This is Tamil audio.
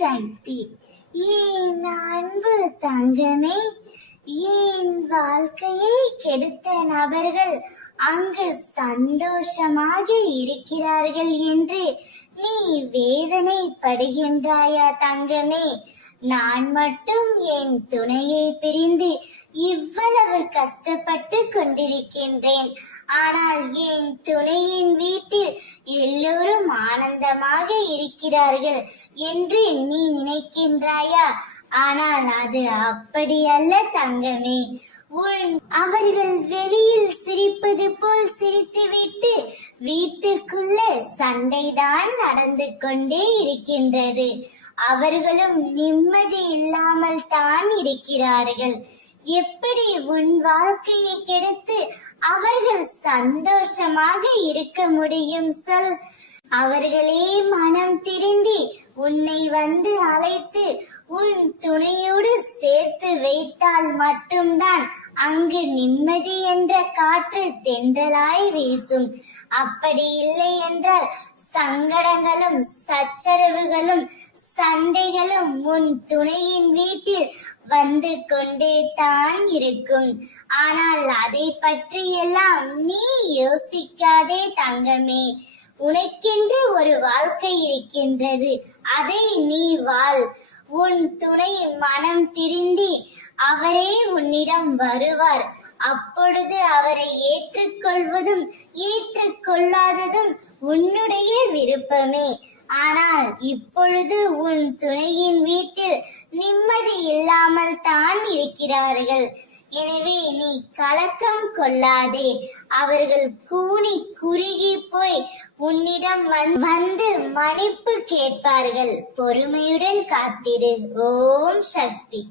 சக்தி. என் அன்பு தங்கமே, என் வாழ்க்கையை கெடுத்த நபர்கள் அங்கு சந்தோஷமாக இருக்கிறார்கள் என்று நீ வேதனைப்படுகின்றாயா தங்கமே? நான் மட்டும் என் துணையை பிரிந்து இவ்வளவு கஷ்டப்பட்டு கொண்டிருக்கின்றேன். ஆனால் என் துணையின் வீட்டில் எல்லோரும் ஆனந்தமாக இருக்கிறார்கள் என்று நீ நினைக்கின்றாயா? ஆனால் அது அப்படி அல்ல தங்கமே. அவர்கள் வெளியில் சிரிப்பது போல் சிரித்துவிட்டு வீட்டுக்குள்ள சண்டைதான் நடந்து கொண்டே இருக்கின்றது. அவர்களும் நிம்மதி இல்லாமல் தான் இருக்கிறார்கள். எப்படி உன் வாழ்க்கையை கெடுத்து அவர்கள் சந்தோஷமாக இருக்க முடியும் சொல்? அவர்களே மனம் திருந்தி உன்னை வந்து அழைத்து உன் துணையோடு சேர்த்து வைத்தால் மட்டும்தான் அங்கு நிம்மதி என்ற காற்று தென்றலாய் வீசும். அப்படி இல்லை என்றால் சங்கடங்களும் சச்சரவுகளும் சண்டைகளும் உன் துணையின் வீட்டில் வந்து கொண்டே தான் இருக்கும். ஆனால் அதை பற்றி எல்லாம் நீ யோசிக்காதே தங்கமே. உனக்கென்று ஒரு வாழ்க்கை இருக்கின்றது, அதை நீ வாழ். உன் துணை மனம் திருந்தி அவரே உன்னிடம் வருவார். அப்பொழுது அவரை ஏற்றுக்கொள்வதும் ஏற்றுக்கொள்ளாததும் உன்னுடைய விருப்பமே. ஆனால் இப்பொழுது உன் துணையின் வீட்டில் நிம்மதி இல்லாமல் தான் இருக்கிறார்கள். எனவே நீ கலக்கம் கொள்ளாதே. அவர்கள் கூனி குறுகி போய் உன்னிடம் வந்து மன்னிப்பு கேட்பார்கள். பொறுமையுடன் காத்திரு. ஓம் சக்தி.